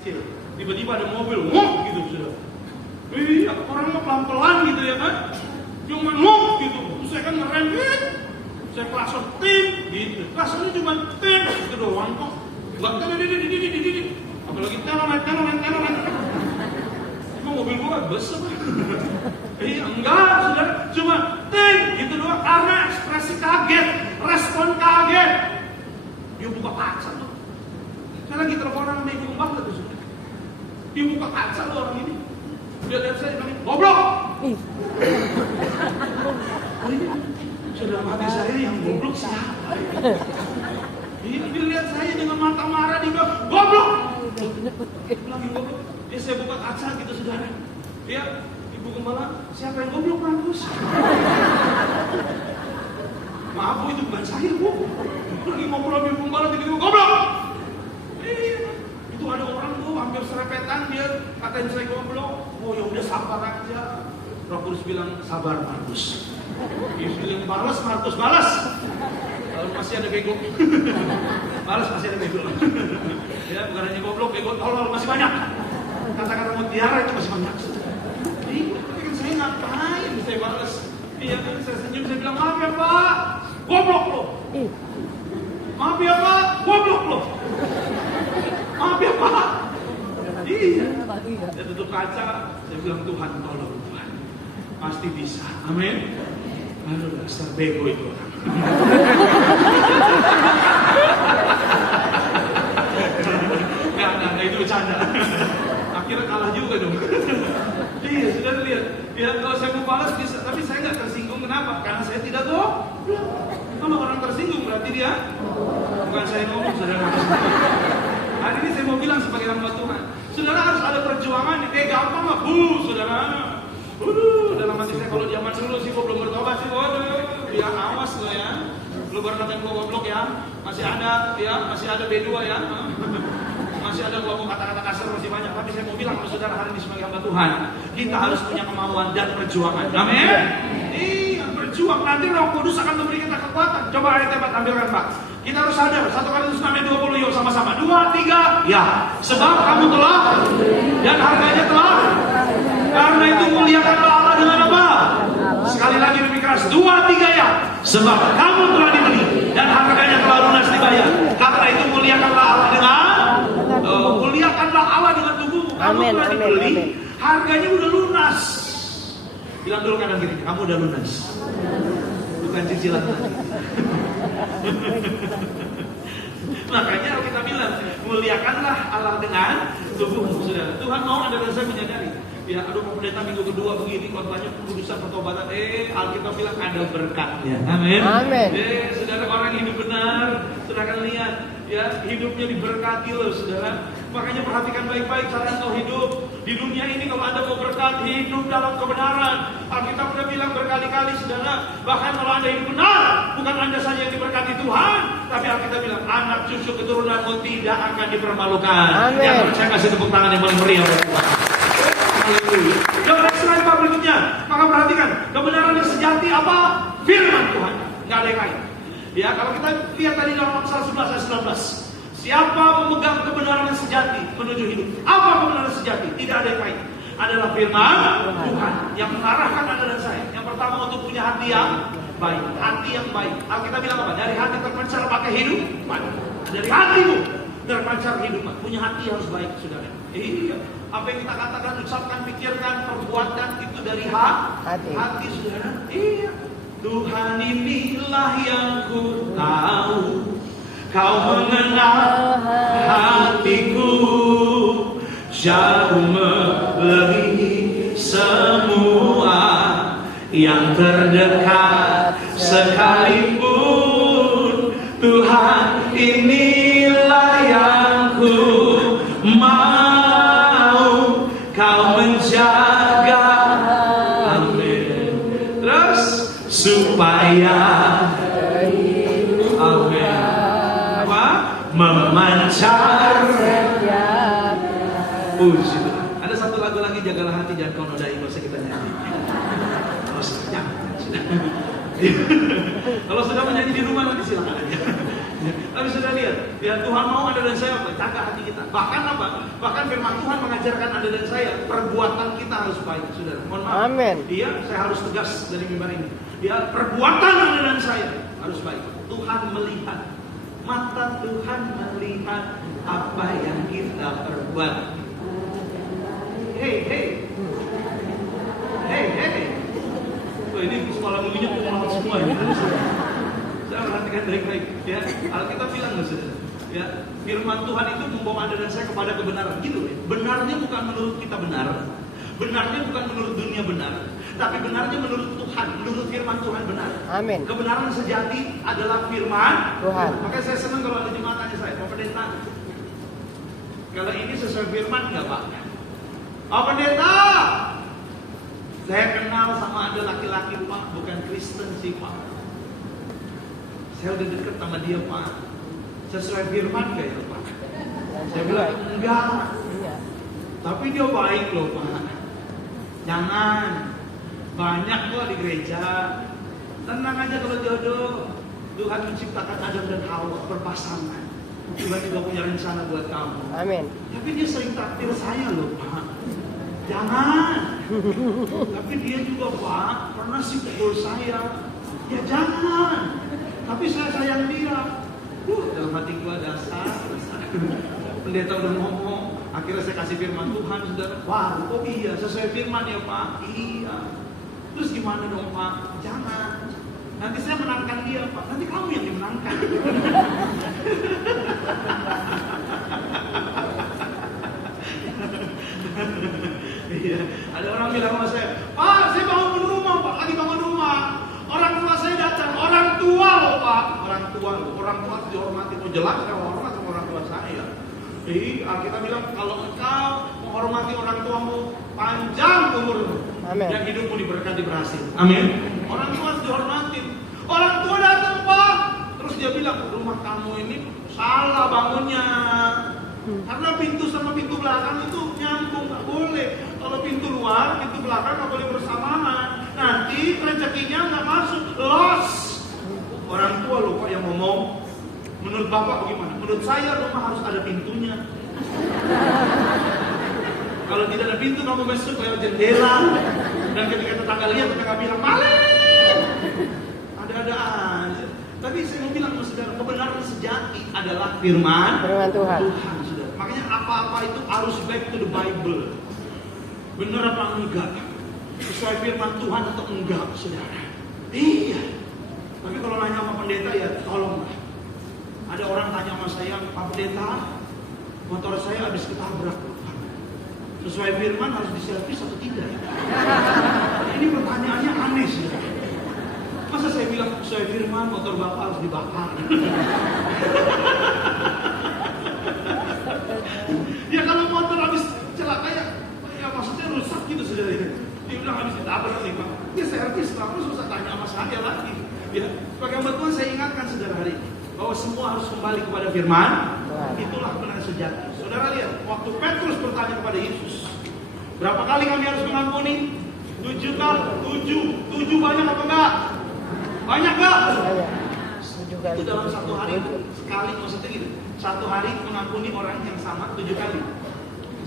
Tiba-tiba ada mobil, ngok gitu sudah. Orang mau pelan-pelan gitu ya kan. Cuma ngok gitu. Terus saya kan ngerem, saya klakson tim gitu. Klaksonnya cuma tim gitu doang kok. Enggak di. Apalagi telolet. Emang mobil gua bus apa? Enggak, saudara. Cuma tim gitu doang karena ekspresi kaget, respon kaget. Dia buka kaca tuh. Saya lagi telepon orang sama ibu banget tuh. Dia buka kaca loh orang ini. Dia lihat saya bilang, goblok. Sudah mati saya yang goblok siapa? Dia lihat saya dengan mata marah, dia bilang, goblok. Lagi goblok. Dia saya buka kaca gitu saudara. Dia, ibu gembala, siapa yang goblok Markus? Maaf bu, itu bukan saya bu. Lagi ngobrol sama ibu gembala, tiba-tiba goblok. Itu ada orang tuh hampir serepetan, dia katain saya goblok. Oh ya udah sabar aja. Roh Kudus bilang sabar Markus. Yesus bilang balas Markus, balas. Kalau masih ada bego. Balas masih ada bego. Ya bukan hanya goblok, bego tolol masih banyak. Kata-kata mutiara itu masih banyak. Tapi kan saya ngapain saya balas? Iya kan saya senyum, saya bilang maaf ya Pak, goblok lo. Maaf ya Pak, goblok lo. Maaf ya Pak. Iya. Saya tutup kaca, saya bilang Tuhan tolong Tuhan. Pasti bisa. Amin. Aduh dasar bego itu orang. Enggak, itu bercanda. Akhirnya kalah juga dong. Iya, sudah lihat. Ya kalau saya mau balas bisa, tapi saya nggak tersinggung. Kenapa? Karena saya tidak goblok. Kalau orang tersinggung berarti dia bukan saya ngomong, saudara. Hari ini saya mau bilang sebagai hamba Tuhan, saudara harus ada perjuangan. Kayak gampang lah, saudara. Dalam hati saya kalau zaman dulu sih gua belum bertobat sih, waduh, ya awas lo ya. Lu baru ngatain gua goblok ya. Masih ada B2 ya. Masih ada gua kata-kata kasar masih banyak, tapi saya mau bilang sama saudara hari ini sebagai hamba Tuhan, kita harus punya kemauan dan perjuangan. Amin. Iya, berjuang, nanti Roh Kudus akan memberi kita kekuatan. Coba ayat 4 tampilkan Pak. Kita harus sadar, 1 Korintus 6 ayat 20, yuk sama-sama. 2, 3, ya. Sebab kamu telah dan harganya telah. Karena itu muliakanlah Allah dengan apa? Sekali lagi lebih keras. 2, 3 ya. Sebab kamu telah dibeli dan harganya telah lunas dibayar. Karena itu muliakanlah Allah dengan muliakanlah Allah dengan tubuhmu. Kamu telah dibeli, harganya udah lunas. Bilang dulu kanan kiri, kamu udah lunas. Bukan cicilan. Makanya kita bilang muliakanlah Allah dengan tubuhmu, saudara. Tuhan mau Anda dan saya menyadari. Ya, aduh pendeta minggu kedua begini, khotbahnya pengudusan pertobatan. Alkitab bilang ada berkatnya. Amin. Amin. Saudara, orang hidup benar, saudara akan lihat ya hidupnya diberkati loh, saudara. Makanya perhatikan baik-baik cara engkau hidup di dunia ini. Kalau Anda mau berkat, hidup dalam kebenaran. Alkitab sudah bilang berkali-kali, saudara. Bahkan kalau Anda hidup benar, bukan Anda saja yang diberkati Tuhan, tapi Alkitab bilang anak cucu keturunanmu tidak akan dipermalukan. Amin. Yang percaya kasih tepuk tangan yang paling meriah buat Tuhan. Yang slide berikutnya, maka perhatikan kebenaran yang sejati apa? Firman Tuhan, nggak ada yang lain. Ya, kalau kita lihat tadi dalam Amsal 11 ayat 19, siapa memegang kebenaran yang sejati menuju hidup? Apa kebenaran sejati? Tidak ada yang lain. Adalah firman Tuhan yang mengarahkan Anda dan saya. Yang pertama untuk punya hati yang baik, hati yang baik. Alkitab bilang apa? Dari hati terpancar pakai hidup. Dari hatimu terpancar hidup. Punya hati harus baik, saudara. Iya. Apa yang kita katakan, ucapkan, pikirkan, perbuatan itu dari hati, saudara. Iya. Tuhan inilah yang ku tahu, Kau mengenal hatiku, jauh melebihi semua yang terdekat sekalipun. Tuhan inilah yang ku mau, Kau menjaga, amin. Terus supaya, amin, apa? Memancar. Puji Tuhan. Ada satu lagu lagi, jagalah hati jangan kau nodai, nggak usah kita nyanyi. Kalau sudah menyanyi di rumah nanti silakan aja. Tapi sudah lihat, ya Tuhan mau Anda dan saya jaga hati kita. Bahkan apa? Bahkan firman Tuhan mengajarkan Anda dan saya, perbuatan kita harus baik, saudara. Mohon maaf. Amin. Iya, saya harus tegas dari mimbar ini. Ya, perbuatan Anda dan saya harus baik. Tuhan melihat, mata Tuhan melihat apa yang kita perbuat. Hei. Oh, ini sekolah minggunya mau semua ya. Saya perhatikan baik-baik. Ya, Alkitab bilang loh, saudara. Ya, firman Tuhan itu membawa Anda dan saya kepada kebenaran. Gitu ya. Benarnya bukan menurut kita benar. Benarnya bukan menurut dunia benar. Tapi benarnya menurut Tuhan, menurut firman Tuhan benar. Amin. Kebenaran sejati adalah firman Tuhan. Makanya saya senang kalau ada jemaat tanya saya, Pak Pendeta, kalau ini sesuai firman nggak Pak? Pak Pendeta, saya kenal sama ada laki-laki Pak, bukan Kristen sih Pak. Saya udah deket sama dia Pak. Sesuai firman nggak ya Pak? Saya bilang enggak. Iya. Tapi dia baik loh Pak. Jangan. Banyak kok di gereja. Tenang aja kalau jodoh. Tuhan menciptakan Adam dan Hawa berpasangan. Tuhan juga punya rencana buat kamu. Amin. Tapi dia sering traktir saya loh Pak. Jangan. Tapi dia juga Pak pernah sih pukul saya. Ya jangan. Tapi saya sayang dia. Dalam hati gua dasar. Pendeta udah ngomong. Akhirnya saya kasih firman Tuhan, saudara. Wah, oh iya, sesuai firman ya Pak. Iya. Terus gimana dong Pak? Jangan. Nanti saya menangkan dia Pak. Nanti kamu yang dimenangkan. Iya. Ada orang bilang sama saya, Pak, saya bangun rumah Pak. Lagi bangun rumah. Orang tua saya datang. Orang tua loh Pak. Orang tua loh. Orang tua harus dihormati. Oh jelas saya hormat sama orang tua saya. Jadi Alkitab bilang kalau engkau menghormati orang tuamu, panjang umurmu. Amin. Dan hidupmu diberkati berhasil. Amin. Orang tua harus dihormati. Orang tua datang Pak. Terus dia bilang, rumah kamu ini salah bangunnya. Karena pintu sama pintu belakang itu nyambung, nggak boleh. Kalau pintu luar, pintu belakang nggak boleh bersamaan. Nanti rezekinya nggak masuk, loss. Orang tua loh Pak yang ngomong. Menurut Bapak bagaimana? Menurut saya rumah harus ada pintunya. Kalau tidak ada pintu kamu masuk lewat jendela. Dan ketika tetangga lihat mereka bilang maling. Ada-ada aja. Tapi saya mau bilang saudara, kebenaran sejati adalah firman Tuhan. Saudara. Makanya apa-apa itu harus back to the Bible. Benar apa enggak? Sesuai firman Tuhan atau enggak, saudara? Iya. Tapi kalau nanya sama pendeta ya tolonglah. Ada orang tanya sama saya, Pak Pendeta, motor saya habis ketabrak. Sesuai firman harus diservis atau tidak? Ini pertanyaannya aneh sih. Masa saya bilang sesuai firman motor Bapak harus dibakar? Ya kalau motor habis celaka ya maksudnya rusak gitu saudara. Dia bilang habis ditabrak nih Pak. Ya servis terus usah tanya sama saya lagi. Ya, sebagai betul saya ingatkan saudara hari ini bahwa semua harus kembali kepada firman. Itulah kebenaran sejati. Saudara lihat, waktu Petrus bertanya kepada Yesus, berapa kali kami harus mengampuni? 7 kali. 7 banyak apa enggak? Banyak enggak? Itu dalam satu hari sekali, maksudnya gitu. Satu hari mengampuni orang yang sama 7 kali.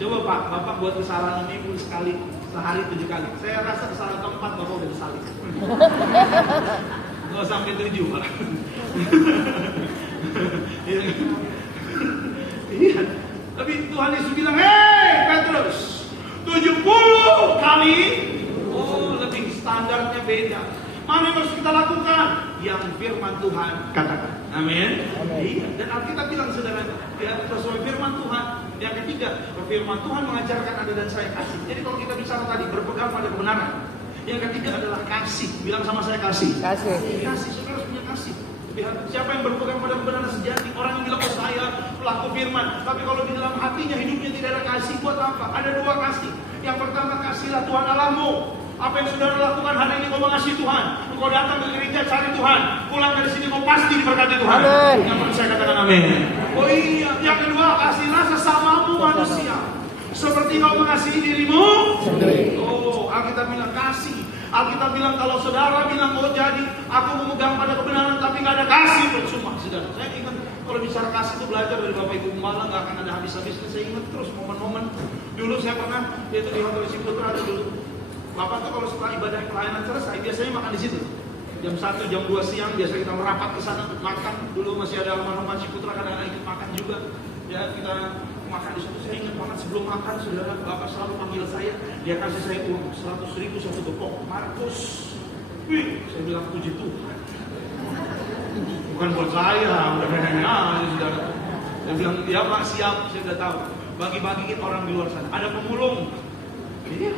Coba Pak, Bapak buat kesalahan ini sekali sehari 7 kali. Saya rasa kesalahan keempat Bapak udah disalib. Nggak sampai 7 Pak. Iya. Tapi Tuhan Yesus bilang, hei Petrus, 70 kali. Oh, lebih standarnya beda. Mana yang harus kita lakukan? Yang firman Tuhan katakan. Amin. Iya. Dan Alkitab bilang saudara, ya sesuai firman Tuhan. Yang ketiga, firman Tuhan mengajarkan Anda dan saya kasih. Jadi kalau kita bicara tadi berpegang pada kebenaran. Yang ketiga adalah kasih. Bilang sama saya kasih. Kasih. Kasih. Saudara harus punya kasih. Siapa yang berpegang pada kebenaran sejati? Orang yang bilang, oh saya pelaku firman. Tapi kalau di dalam hatinya hidupnya tidak ada kasih, buat apa? Ada 2 kasih. Yang pertama, kasihlah Tuhan Allahmu. Apa yang saudara lakukan hari ini, kau mengasihi Tuhan. Kau datang ke gereja cari Tuhan. Pulang dari sini kau pasti diberkati Tuhan. Amin. Yang percaya katakan amin. Oh iya. Yang kedua, kasihlah sesamamu manusia. Seperti kau mengasihi dirimu sendiri. Oh, Alkitab bilang kasih. Alkitab bilang kalau saudara bilang oh jadi aku memegang pada kebenaran tapi nggak ada kasih, percuma. Saudara, saya ingat Kalau bicara kasih itu belajar dari Bapak Ibu Gembala, nggak akan ada habis-habisnya. Saya ingat terus momen-momen. Dulu saya pernah, yaitu di Hotel Ciputra dulu. Bapak tuh kalau setelah ibadah pelayanan selesai, biasanya makan di situ. Jam 1, jam 2 siang, biasa kita merapat ke sana untuk makan. Dulu masih ada almarhum Ciputra, kadang-kadang ikut makan juga. Ya, kita makan di situ. Saya ingat banget sebelum makan, saudara, Bapak selalu panggil saya. Dia kasih saya uang 100.000 satu gepok. Markus. Wih, saya bilang puji Tuhan. Bukan buat saya, udah nenek saudara. Dia bilang, ya Pak siap, saya udah tahu. Bagi-bagiin orang di luar sana. Ada pemulung, iya.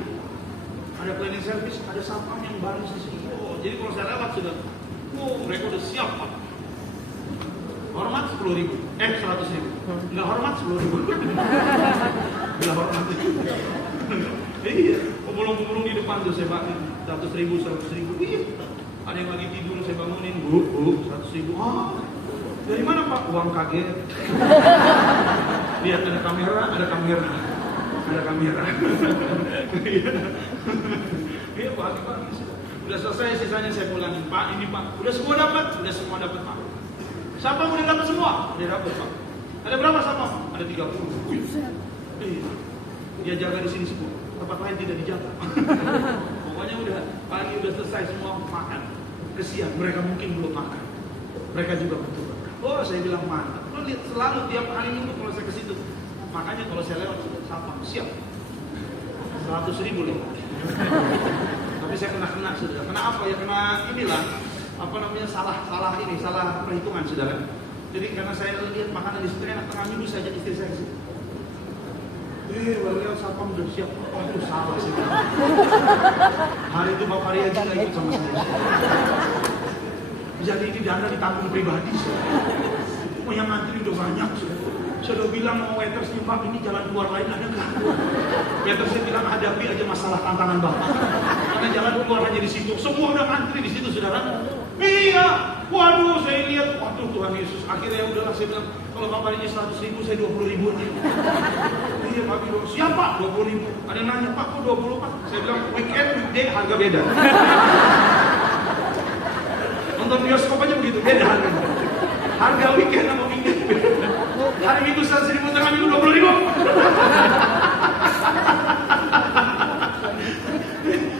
Ada cleaning service, ada sapam yang baru di sini. Oh, jadi kalau saya lewat sudah, mereka udah siap Pak. Hormat 10.000, 100.000. Nggak hormat 10.000. Nggak hormat. Iya, pemulung-pemulung di depan tuh saya bagi 100.000, 100.000. Iya. Ada yang lagi tidur, saya bangunin, bu, 100.000. Dari mana Pak? Uang kaget. Lihat ada kamera. Iya Pak, udah selesai sisanya saya pulangin. Pak, ini Pak, udah semua dapat Pak. Siapa udah dapat semua? Udah dapat Pak. Ada berapa sama? Ada 30. Dia jaga di sini semua. Tempat lain tidak dijaga. Pokoknya udah pagi udah selesai semua makan. Kesian, mereka mungkin belum makan. Mereka juga butuh. Oh, saya bilang mantap. Lo lihat selalu tiap hari nunggu kalau saya ke situ. Makanya kalau saya lewat sapa, siap. 100.000 loh. Tapi saya kena saudara. Kena apa ya? Kena inilah apa namanya salah perhitungan saudara. Jadi karena saya lihat makanan di situ enak, tengah minggu saja istri saya ke situ. Warga sapam udah siap. Oh, itu salah sih. Hari itu Bapak Ria juga ikut sama saya. Jadi ini dana ditanggung pribadi. Oh, yang ngantri udah banyak. Saya udah bilang mau waitersnya, Pak, ini jalan keluar lain ada nggak? Waitersnya bilang hadapi aja masalah tantangan Bapak. Karena jalan keluar hanya di situ. Semua udah ngantri di situ, saudara. Iya. Waduh, saya lihat, waduh Tuhan Yesus. Akhirnya udahlah saya bilang, kalau Bapak ini 100.000, saya 20.000 aja. Iya Pak, siapa? 20.000. Ada yang nanya, Pak, kok 20 Pak? Saya bilang, weekend, weekday, harga beda. Nonton bioskop aja begitu, beda harganya. Harga weekend sama weekday beda. Hari Minggu 100.000, tengah minggu 20.000.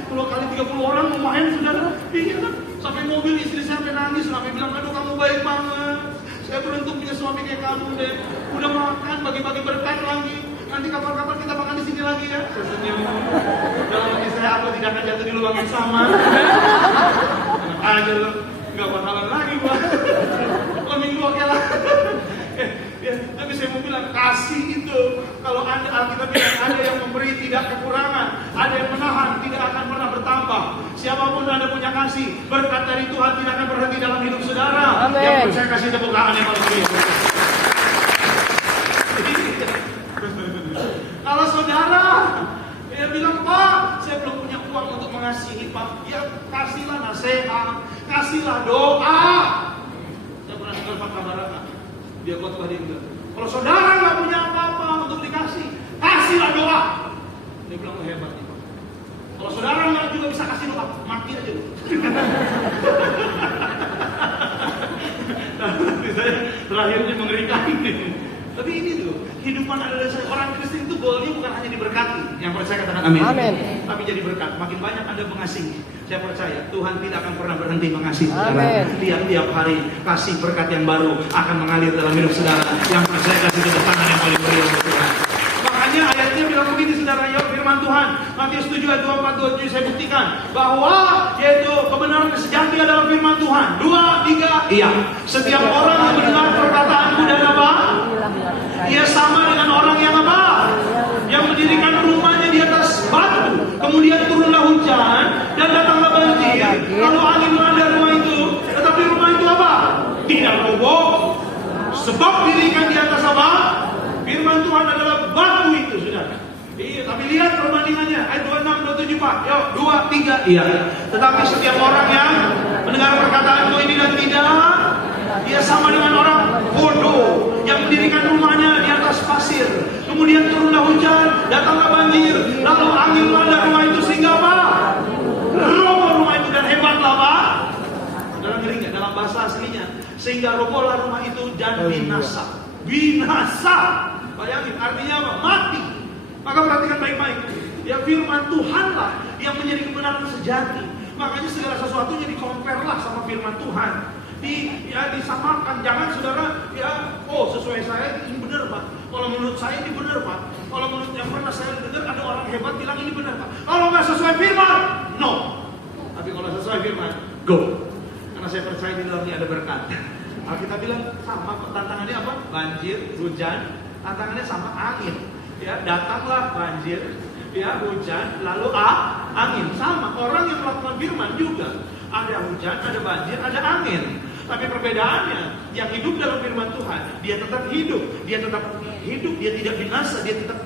Kalau kali 30 orang mau main, saudara. Iya kan? Sampai mobil istri saya sampai nangis, sampai bilang, aduh kamu baik banget. Saya beruntung punya suami kayak kamu deh. Udah makan, bagi-bagi berkat lagi. Nanti kapan-kapan kita makan di sini lagi ya. Saya senyum. Dalam hati saya, aku tidak akan jatuh di lubang yang sama. Enak aja loh, nggak bakalan lagi gua. Minggu oke lah. Tapi saya mau bilang, kasih itu kalau ada Alkitab bilang ada yang memberi tidak kekurangan, ada yang menahan tidak akan pernah bertambah. Siapapun Anda punya kasih, berkat dari Tuhan tidak akan berhenti dalam hidup saudara. Amen. Yang percaya kasih tepuk tangan yang paling beri. Kalau saudara dia bilang, Pak, saya belum punya uang untuk mengasihi Pak. Ya kasihlah nasihat, kasihlah doa. Saya pernah dengar Pak Kabaraka, dia khotbah dia bilang, kalau saudara nggak punya apa-apa untuk dikasih, kasihlah doa. Dia bilang, hebat nih Pak. Kalau saudara nggak juga bisa kasih doa, mati aja loh. Nanti saya terakhirnya mengerikan nih. Tapi ini tuh, kehidupan adalah orang Kristen itu goalnya bukan hanya diberkati. Yang percaya katakan amin. Amin. Tapi jadi berkat. Makin banyak Anda mengasihi. Saya percaya Tuhan tidak akan pernah berhenti mengasihi. Tiap hari kasih berkat yang baru akan mengalir dalam hidup saudara. Yang percaya kasih tepuk tangan yang paling meriah untuk Tuhan. Makanya ayatnya bilang begini saudara, ya firman Tuhan Matius 7 ayat 24 27 saya buktikan bahwa yaitu kebenaran sejati adalah firman Tuhan. 2, 3, iya. Setiap orang yang mendengar perkataanku dan apa? Ia sama dengan orang yang apa? Yang mendirikan rumahnya di atas batu. Kemudian turunlah hujan dan datanglah banjir. Lalu angin melanda rumah itu. Tetapi rumah itu apa? Tidak roboh. Sebab didirikan di atas apa? Firman Tuhan adalah batu itu, saudara. Iya, tapi lihat perbandingannya. Ayat 26, 27 Pak. Yuk, 2, 3. Iya. Tetapi setiap orang yang mendengar perkataanku ini dan tidak, dia sama dengan orang bodoh yang mendirikan rumahnya di atas pasir. Kemudian turunlah hujan, datanglah banjir, lalu angin melanda rumah itu sehingga apa? Roboh rumah itu dan hebatlah Pak. Dalam ngeri nggak? Dalam bahasa aslinya, sehingga robohlah rumah itu dan binasa. Binasa. Bayangin artinya apa? Mati. Maka perhatikan baik-baik. Ya, firman Tuhanlah yang menjadi kebenaran sejati. Makanya segala sesuatunya di-compare lah sama firman Tuhan. Disamakan. Jangan saudara sesuai saya ini benar Pak. Kalau menurut saya ini benar Pak. Kalau menurut yang pernah saya dengar ada orang hebat bilang ini benar Pak. Kalau nggak sesuai firman, no. Tapi kalau sesuai firman, go. Karena saya percaya di dalamnya ada berkat. Alkitab bilang sama kok, tantangannya apa? Banjir, hujan, tantangannya sama angin. Ya, datanglah banjir, ya hujan, lalu angin. Sama, orang yang melakukan firman juga. Ada hujan, ada banjir, ada angin. Tapi perbedaannya, yang hidup dalam firman Tuhan, dia tetap hidup, dia tidak binasa, dia tetap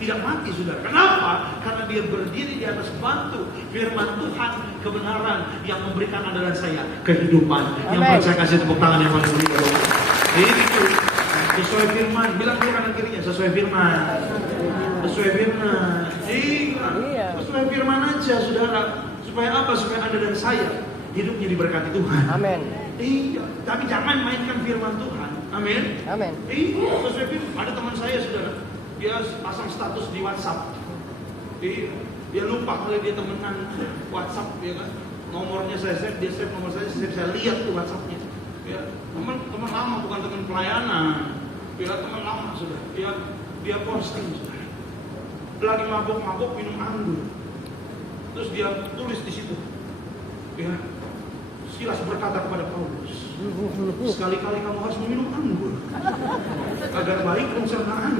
tidak mati, saudara. Kenapa? Karena dia berdiri di atas batu firman Tuhan, kebenaran yang memberikan andalan saya kehidupan. Yang percaya kasih tepuk tangan yang paling beri. Itu sesuai firman. Bilang dia kanan kirinya sesuai firman. Sesuai firman. Iya. Sesuai firman aja, saudara. Supaya apa? Supaya Anda dan saya hidupnya diberkati Tuhan. Amin. Iya, tapi jangan mainkan firman Tuhan. Amin. Amin. Iya, sesuai firman. Ada teman saya, saudara, dia pasang status di WhatsApp. Dia lupa kalau dia temenan WhatsApp, ya kan? Nomornya saya save, dia save nomor saya lihat tuh WhatsAppnya. Ya, teman lama, bukan teman pelayanan. Ya, teman lama, saudara. Dia posting, saudara. Lagi mabuk-mabuk minum anggur. Terus dia tulis di situ. Ya, Silas berkata kepada Paulus, sekali-kali kamu harus meminum anggur agar baik pencernaan.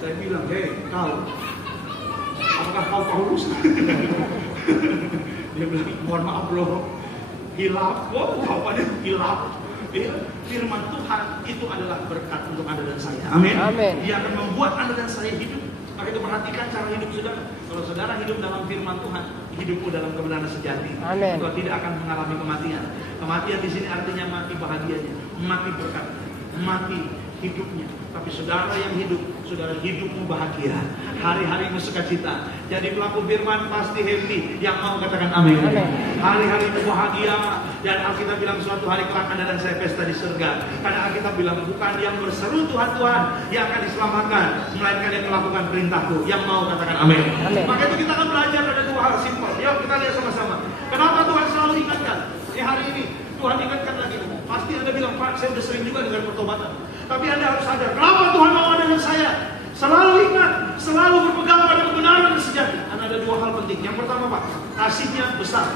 Saya bilang, kau, apakah kau Paulus? Dia bilang, mohon maaf loh, hilaf. Jawabannya hilaf. Firman Tuhan itu adalah berkat untuk Anda dan saya. Amin. Dia akan membuat Anda dan saya hidup. Maka itu perhatikan cara hidup saudara. Kalau saudara hidup dalam firman Tuhan, hidupmu dalam kebenaran sejati. Amin. Engkau tidak akan mengalami kematian. Kematian di sini artinya mati bahagianya, mati berkat, mati hidupnya. Tapi saudara yang hidup, saudara hidupmu bahagia, hari-harimu sukacita. Jadi pelaku firman pasti happy. Yang mau katakan amin. Hari-harimu bahagia. Dan Alkitab bilang suatu hari kelak Anda dan saya pesta di surga. Karena Alkitab bilang bukan yang berseru Tuhan Tuhan yang akan diselamatkan, melainkan yang melakukan perintahku. Yang mau katakan amin. Maka itu kita akan belajar ada dua hal simpel. Yuk kita lihat sama-sama. Kenapa Tuhan selalu ingatkan? Hari ini Tuhan ingatkan lagi. Pasti Anda bilang, Pak, saya sudah sering juga dengan pertobatan. Tapi Anda harus sadar, kenapa Tuhan mau Anda dan saya selalu ingat, selalu berpegang pada kebenaran dan sejati. Karena ada dua hal penting. Yang pertama, Pak, kasihnya besar.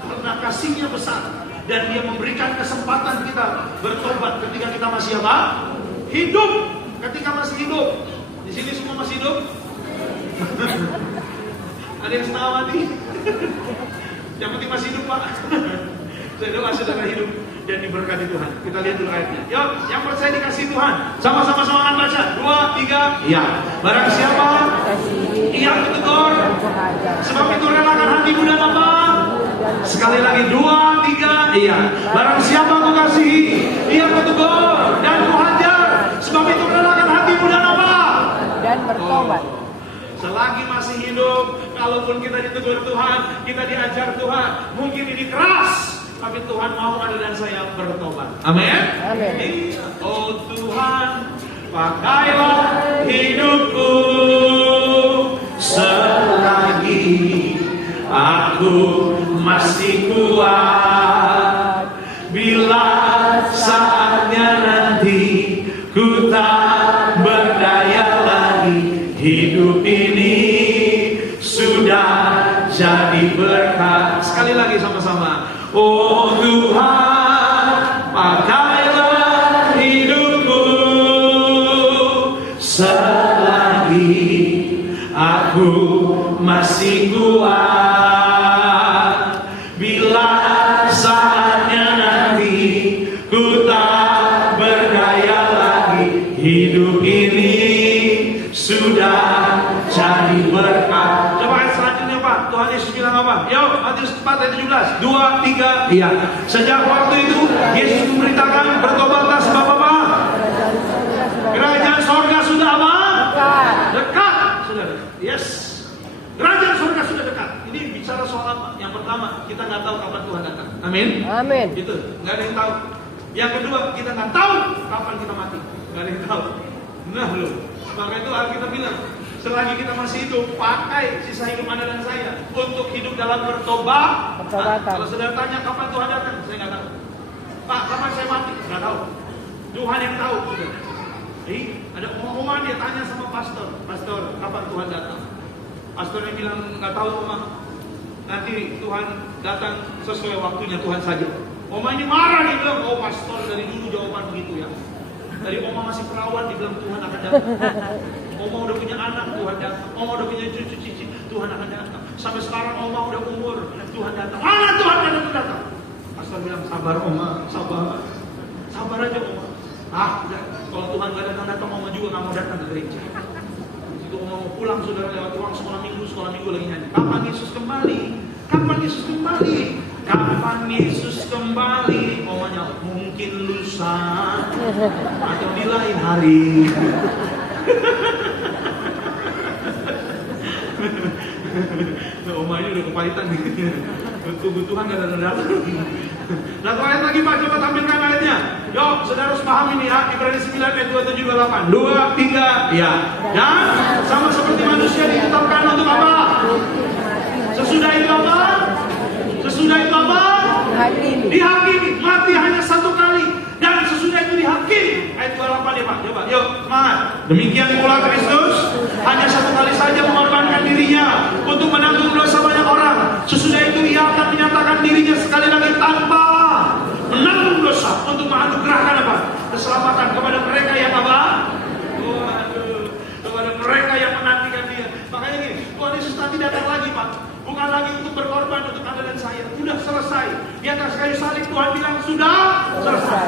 Karena kasihnya besar. Dan dia memberikan kesempatan kita bertobat ketika kita masih apa? Hidup. Ketika masih hidup. Di sini semua masih hidup? Ada yang setengah mati? Yang penting masih hidup, Pak. Saya doa saudara hidup dan diberkati Tuhan. Kita lihat dulu ayatnya. Yuk, yang percaya dikasih Tuhan, sama-sama semangat baca. 2, 3, iya. Barang siapa ia ditegur, sebab itu relakan hatimu dan apa? Sekali lagi 2, 3, iya. Barang siapa aku kasihi, ia ditegur dan kuhajar, sebab itu relakan hatimu dan apa? Dan bertobat. Selagi masih hidup, kalaupun kita ditegur Tuhan, kita diajar Tuhan, mungkin ini keras. Tapi Tuhan mau Anda dan saya bertobat. Amin. Oh Tuhan, pakailah hidupku selagi aku masih kuat. Bila saatnya nanti ku tak berdaya lagi, hidup ini sudah jadi berkat. Sekali lagi sama-sama. Oh Tuhan, pakailah hidupku selagi aku masih kuat. Bila saatnya nanti ku tak berdaya lagi, hidup ini sudah jadi berkat. Coba selanjutnya Pak, Tuhan Yesus bilang apa? Yuk, Matius 4 ayat 17. 2, 3, iya. Sejak waktu itu Yesus memberitakan bertobatlah sebab apa? Kerajaan sorga sudah apa? Dekat, saudara. Yes. Kerajaan sorga sudah dekat. Ini bicara soal apa? Yang pertama, kita nggak tahu kapan Tuhan datang. Amin. Gitu. Nggak ada yang tahu. Yang kedua, kita nggak tahu kapan kita mati. Nggak ada yang tahu. Nah loh, maka itu Alkitab bilang, selagi kita masih hidup, pakai sisa hidup Anda dan saya untuk hidup dalam bertobat. Kalau saudara tanya kapan Tuhan datang, saya nggak tahu. Pak, kapan saya mati? Nggak tahu. Tuhan yang tahu. Jadi ada oma dia tanya sama pastor, kapan Tuhan datang? Pastor yang bilang nggak tahu oma. Nanti Tuhan datang sesuai waktunya Tuhan saja. Oma ini marah, dia bilang, oh pastor dari dulu jawaban begitu ya. Dari oma masih perawan dibilang Tuhan akan datang. Oma udah punya anak, Tuhan datang. Oma udah punya cucu cicit, Tuhan akan datang. Sampai sekarang oma udah umur, Tuhan datang. Mana Tuhan datang? Pastor bilang, sabar oma, sabar. Sabar aja oma. Udah. Kalau Tuhan gak datang, oma juga gak mau datang ke gereja. Itu oma mau pulang, saudara lewat ruang sekolah minggu lagi nyanyi. Kapan Yesus kembali? Kapan Yesus kembali? Kapan Yesus kembali? Omanya mungkin lusa atau di lain hari. Oma ini udah kepahitan nih. Kebutuhan gak datang. Satu ayat lagi Pak, coba tampilkan ayatnya. Yuk, saudara harus paham ini ya. Ibrani 9 ayat 27 28. 2, 3, ya. Dan sama seperti manusia ditetapkan untuk apa? Sesudah itu apa? Dihakimi. Mati hanya satu kali. Dan sesudah itu dihakimi. Ayat 28 ya Pak. Coba, yuk, semangat. Demikian pula Kristus hanya satu kali saja mengorbankan dirinya untuk menanggung dosa banyak orang. Sesudah itu ia akan menyatakan dirinya sekali lagi tanpa menanggung dosa untuk menganugerahkan apa? Keselamatan kepada mereka yang apa? Kepada mereka yang menantikan dia. Makanya gini, Tuhan Yesus nanti datang lagi Pak. Bukan lagi untuk berkorban untuk Anda dan saya. Sudah selesai. Di atas kayu salib Tuhan bilang sudah selesai.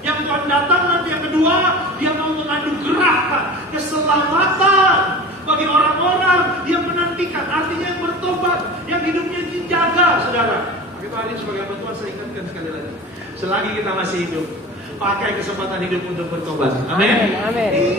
Yang Tuhan datang nanti yang kedua, dia mau menganugerahkan keselamatan bagi orang-orang yang menantikan, artinya yang bertobat, yang hidupnya dijaga, saudara. Itu hari sebagai apa Tuhan saya ingatkan sekali lagi. Selagi kita masih hidup, pakai kesempatan hidup untuk bertobat. Amin.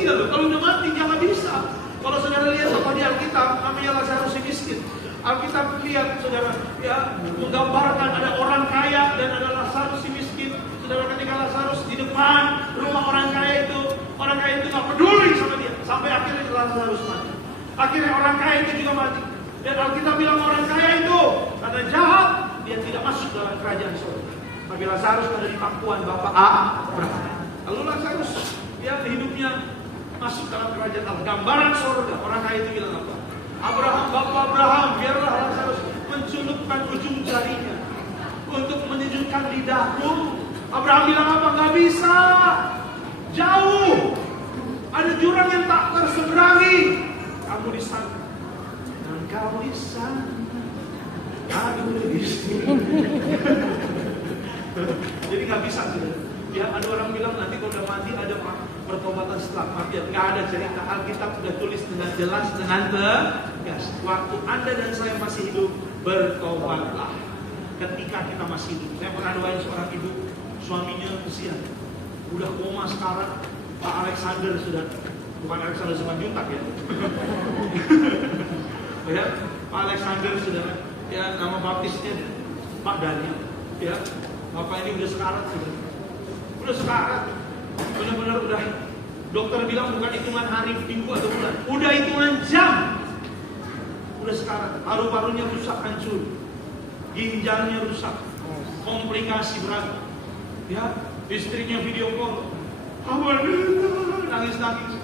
Iya loh, kalau udah mati jangan bisa. Kalau saudara lihat apa di Alkitab, namanya Lazarus miskin. Alkitab lihat saudara, ya menggambarkan ada orang kaya dan ada Lazarus miskin. Saudara, ketika Lazarus di depan rumah orang kaya itu nggak peduli sama dia, sampai akhirnya Lazarus mati. Akhirnya orang kaya itu juga mati. Dan Alkitab bilang orang kaya itu karena jahat dia tidak masuk dalam kerajaan surga. Tapi Lazarus ada di pangkuan Bapak Abraham. Lalu Lazarus dia hidupnya masuk dalam kerajaan Allah. Gambaran surga. Orang kaya itu bilang apa? Abraham, Bapak Abraham, biarlah Lazarus menculupkan ujung jarinya untuk menyejukkan lidahku. Abraham bilang apa? Gak bisa. Jauh. Ada jurang yang tak terseberangi. Kamu di sana. Dan kamu di sana. Aku di sini. Jadi gak bisa. Ya, ada orang bilang nanti kalau udah mati ada pertobatan setelah kematian. Gak ada cerita. Alkitab sudah tulis dengan jelas, dengan tegas. Waktu Anda dan saya masih hidup, bertobatlah. Ketika kita masih hidup. Saya pernah doain seorang ibu, suaminya kesian, udah koma sekarang. Pak Alexander sudah, bukan Alexander Simanjuntak ya. Ya, Pak Alexander sudah, ya nama baptisnya Pak Daniel. Ya, Bapak ini udah sekarat sudah. Udah sekarat. Benar-benar udah. Dokter bilang bukan hitungan hari, minggu atau bulan. Udah hitungan jam. Udah sekarat. Paru-parunya rusak, hancur. Ginjalnya rusak. Komplikasi berat. Ya, istrinya video call. Nangis-nangis.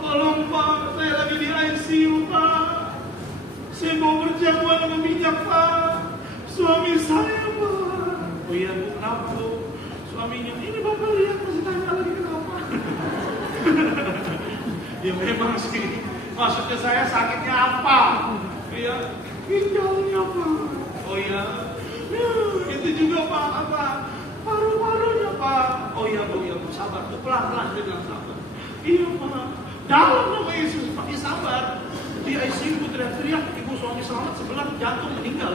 Tolong Pak, saya lagi di ICU Pak. Saya mau berjamuan dengan minyak Pak. Suami saya Pak. Oh iya Bu, kenapa Bu? Suaminya, ini Bapak lihat masih tanya lagi kenapa? Ya memang sih. Maksudnya saya sakitnya apa? Iya, ginjalnya Pak. Oh iya. Ya, itu juga Pak apa? Paru-parunya Pak. Oh iya Bu, sabar. Pelan-pelan dia bilang sabar. Iya Pak. Dalam nama Yesus Pak, sabar. Di ICU teriak-teriak, ibu suami selamat sebelah jantung meninggal.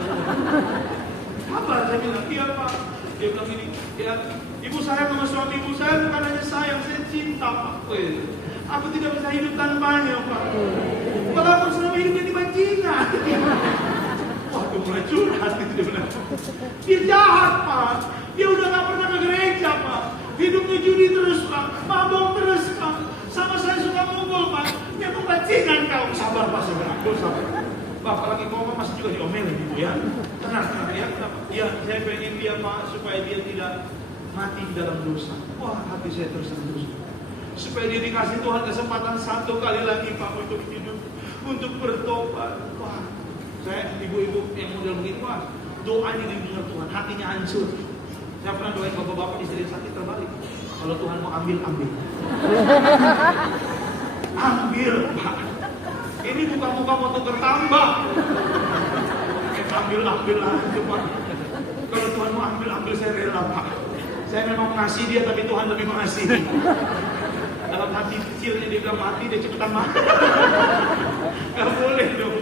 Sabar, saya bilang, iya Pak. Dia bilang gini, ya, ibu sayang sama suami ibu saya bukan hanya sayang, saya cinta Pak. Oh, iya. Aku tidak bisa hidup tanpanya Pak. Walaupun selama hidupnya di bajingan. Wah, mulai curhat gitu dia bilang. Dia jahat Pak. Dia udah gak pernah ke gereja, Pak. Hidupnya judi terus, Pak. Mabok terus, Pak. Sama saya suka mukul, Pak. Dia mau bajingan kau. Sabar, Pak, sabar. Sabar. Bapak lagi koma masih juga diomelin gitu ya. Tenang ya. Ya, saya pengen dia, Pak, supaya dia tidak mati di dalam dosa. Wah, hati saya tersentuh. Supaya dia dikasih Tuhan kesempatan satu kali lagi, Pak, untuk hidup, untuk bertobat. Wah, saya ibu-ibu yang model begitu, Pak, doanya didengar Tuhan, hatinya hancur. Saya pernah doain bapak-bapak istri sakit terbalik. Kalau Tuhan mau ambil, ambil. Ambil, Pak. Ini bukan foto bertambah. Ambil aja, Pak. Kalau Tuhan mau ambil saya rela, Pak. Saya memang mengasihi dia, tapi Tuhan lebih mengasihi. Dalam hati kecilnya dia bilang mati, dia cepetan mati. Gak boleh dong.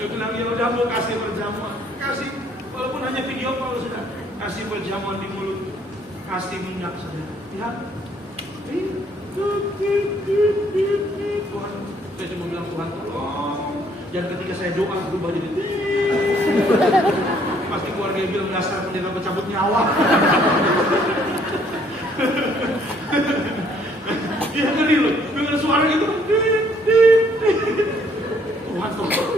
Dia bilang ya udah mau kasih perjamuan, kasih walaupun hanya video call sudah. Kasih perjamuan di mulut, kasih minyak saja. Lihat. Tuhan, saya cuma bilang Tuhan tolong. Dan ketika saya doa berubah jadi pasti keluarga bilang dasar pendeta pencabut nyawa. Dia ngeri loh, dengan suara gitu. Tuhan tolong.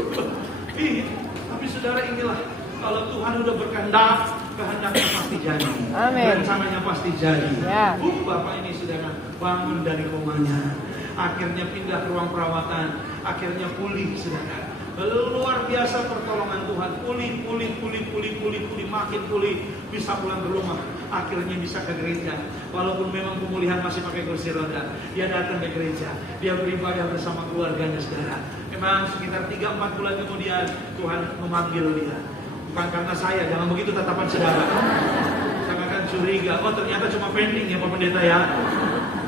Tapi saudara, inilah kalau Tuhan udah berkehendak, kehendaknya pasti jadi. Amin. Rencananya pasti jadi. Ya. Bapak ini saudara bangun dari komanya, akhirnya pindah ke ruang perawatan, akhirnya pulih saudara. Luar biasa pertolongan Tuhan, pulih, makin pulih, bisa pulang ke rumah, akhirnya bisa ke gereja. Walaupun memang pemulihan masih pakai kursi roda, dia datang ke gereja, dia beribadah bersama keluarganya saudara. Memang sekitar 3-4 bulan kemudian Tuhan memanggil dia. Bukan karena saya, jangan begitu tatapan saudara. Saya akan curiga, oh ternyata cuma pending ya Pak Pendeta ya.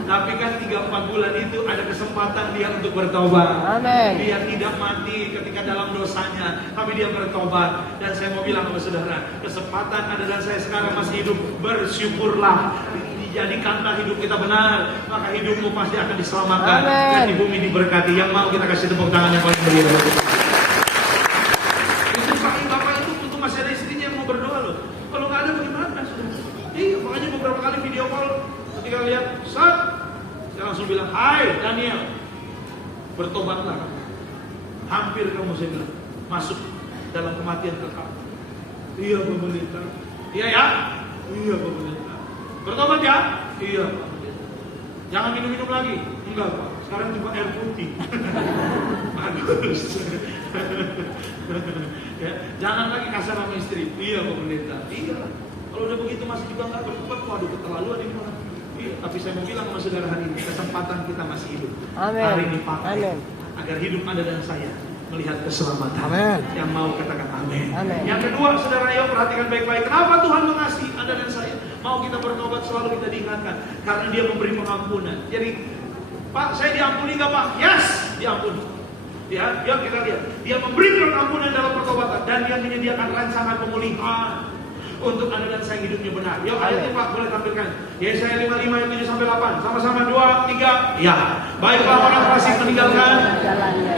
Tapi kan 3-4 bulan itu ada kesempatan dia untuk bertobat. Amin. Dia tidak mati ketika dalam dosanya, tapi dia bertobat. Dan saya mau bilang kepada saudara, kesempatan ada dan saya sekarang masih hidup. Bersyukurlah. Dijadikanlah hidup kita benar, maka hidupmu pasti akan diselamatkan. Amin. Dan di bumi diberkati. Yang mau kita kasih tepuk tangan yang paling meriah. Bapak itu untuk masih ada istrinya yang mau berdoa loh. Kalau nggak ada bagaimana? Iya, makanya beberapa kali video call. Ketika lihat, saya langsung bilang, hai Daniel, bertobatlah. Hampir kamu saya bilang, masuk dalam kematian kekal. Iya Pak Pendeta. Iya ya? Iya Pak Pendeta. Bertobat ya? Iya Pak Pendeta. Jangan minum-minum lagi. Enggak Pak, sekarang cuma air putih. Bagus. Ya, jangan lagi kasar sama istri. Iya Pak Pendeta. Iya. Kalau udah begitu masih juga nggak bertobat, waduh keterlaluan ini orang. Tapi saya mau bilang sama saudara hari ini, kesempatan kita masih hidup. Amin. Hari ini pakai. Amin. Agar hidup Anda dan saya melihat keselamatan. Amin. Yang mau katakan amin. Amin. Yang kedua, saudara, ayo perhatikan baik-baik. Kenapa Tuhan mengasihi Anda dan saya? Mau kita bertobat selalu kita diingatkan. Karena Dia memberi pengampunan. Jadi, Pak, saya diampuni nggak Pak? Yes, diampuni. Ya, kita lihat. Dia memberi pengampunan dalam pertobatan dan Dia menyediakan rancangan pemulihan untuk Anda dan saya hidupnya benar. Yuk ayatnya Pak boleh tampilkan. Yesaya 55 ayat 7-8. Sama-sama 2, 3. Ya. Baiklah orang fasik meninggalkan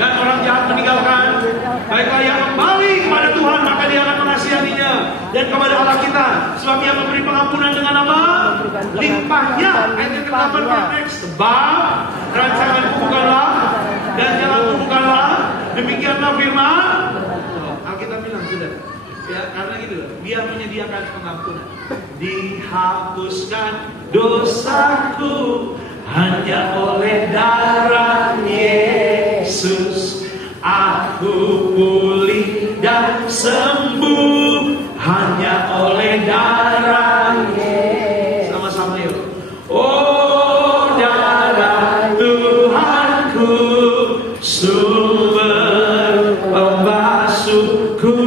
dan orang jahat meninggalkan. Baiklah yang kembali kepada Tuhan, maka Dia akan menasihatinya, dan kepada Allah kita, sebab Dia memberi pengampunan dengan apa? Limpahnya. Ayat yang ke-8 next. Sebab rancanganku bukanlah dan jalanku bukanlah, demikianlah firman. Alkitab bilang sudah. Ya, karena gitu, Dia menyediakan pengampunan. Dihapuskan dosaku hanya oleh darah Yesus. Aku pulih dan sembuh hanya oleh darah Yesus. Sama-sama yuk. Oh darah Tuhanku, sumber pembasuhku,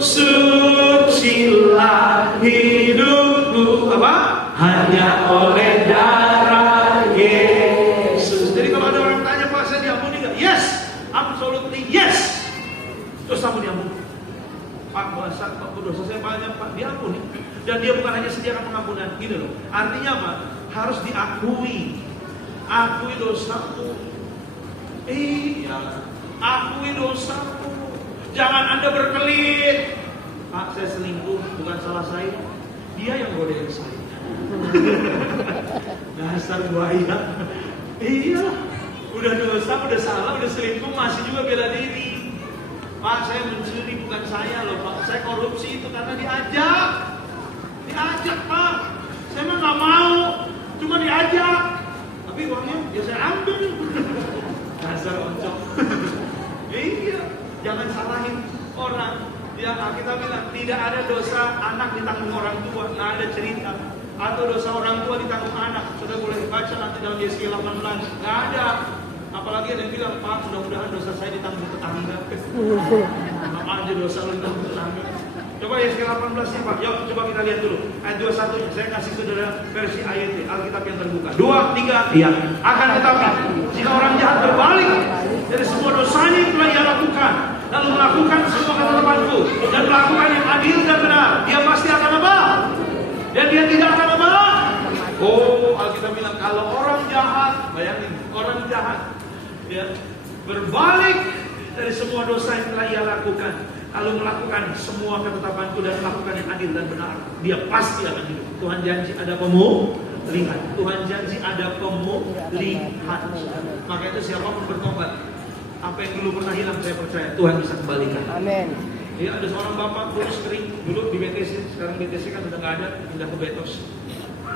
sucilah hidupku. Apa? Hanya oleh darah Yesus. Jadi kalau ada orang tanya, Pak saya diampuni gak? Yes, absolutely yes. Dosamu diampuni. Pak dosa saya banyak Pak, diampuni. Dan Dia bukan hanya sediakan pengampunan, gini loh. Artinya apa? Harus diakui. Akui dosamu. Iya, akui dosamu. Jangan Anda berkelit. Pak saya selingkuh, bukan salah saya. dia yang godain saya. Dasar buaya. Iya, udah dosa, udah salah, udah selingkuh, masih juga bela diri. Pak, saya mencuri, bukan saya loh Pak. Saya korupsi itu karena diajak. Diajak Pak. Saya mah nggak mau, cuma diajak. Tapi uangnya ya saya ambil. Dasar oncok. Iya, jangan salahin orang. Ya, kita bilang tidak ada dosa anak ditanggung orang tua, nggak ada cerita. Atau dosa orang tua ditanggung anak. Sudah boleh baca nanti dalam Yeskiel 18. Nggak ada. Apalagi ada yang bilang, Pak, mudah-mudahan dosa saya ditanggung tetangga. Apa aja dosa lu ditanggung tetangga. Coba Yeskiel 18 nih Pak. Yuk, coba kita lihat dulu. Ayat 21, saya kasih saudara versi ayat Alkitab yang terbuka. 2, 3, iya. Akan tetapi, jika orang jahat berbalik dari semua dosanya yang telah ia lakukan, lalu melakukan semua ketetapanku, dan melakukan yang adil dan benar, dia pasti akan apa? Dan dia tidak akan apa? Oh, Alkitab bilang, kalau orang jahat, bayangin, orang jahat, ya, berbalik dari semua dosa yang telah ia lakukan, lalu melakukan semua ketetapanku dan melakukan yang adil dan benar, dia pasti akan hidup. Tuhan janji ada pemulihan. Tuhan janji ada pemulihan. Maka itu siapapun bertobat, apa yang dulu pernah hilang, saya percaya Tuhan bisa kembalikan. Amin. Ya, ada seorang bapak kurus kering dulu di BTC, sekarang BTC kan sudah nggak ada, pindah ke Betos.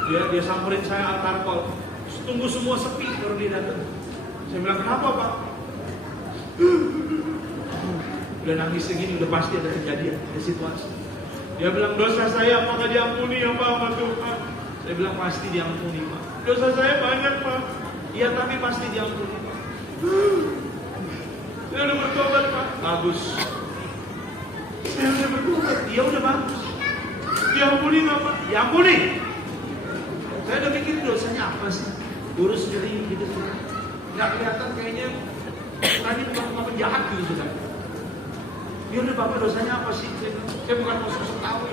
Dia samperin saya altar call, tunggu semua sepi baru dia datang. Saya bilang, kenapa Pak? Udah nangis segini, udah pasti ada kejadian, ada situasi. Dia bilang, dosa saya apakah diampuni ya Pak sama Tuhan? Saya bilang, pasti diampuni Pak. Dosa saya banyak Pak. Iya, tapi pasti diampuni Pak. Saya udah bertobat Pak. Bagus. Saya udah bertobat. Dia udah bagus. Diampuni nggak Pak? Diampuni. Saya udah mikir dosanya apa sih? Urus diri gitu sih. Nggak kelihatan kayaknya tadi bukan penjahat gitu sudah. Ya udah Bapak, dosanya apa sih? Saya bukan mau sosok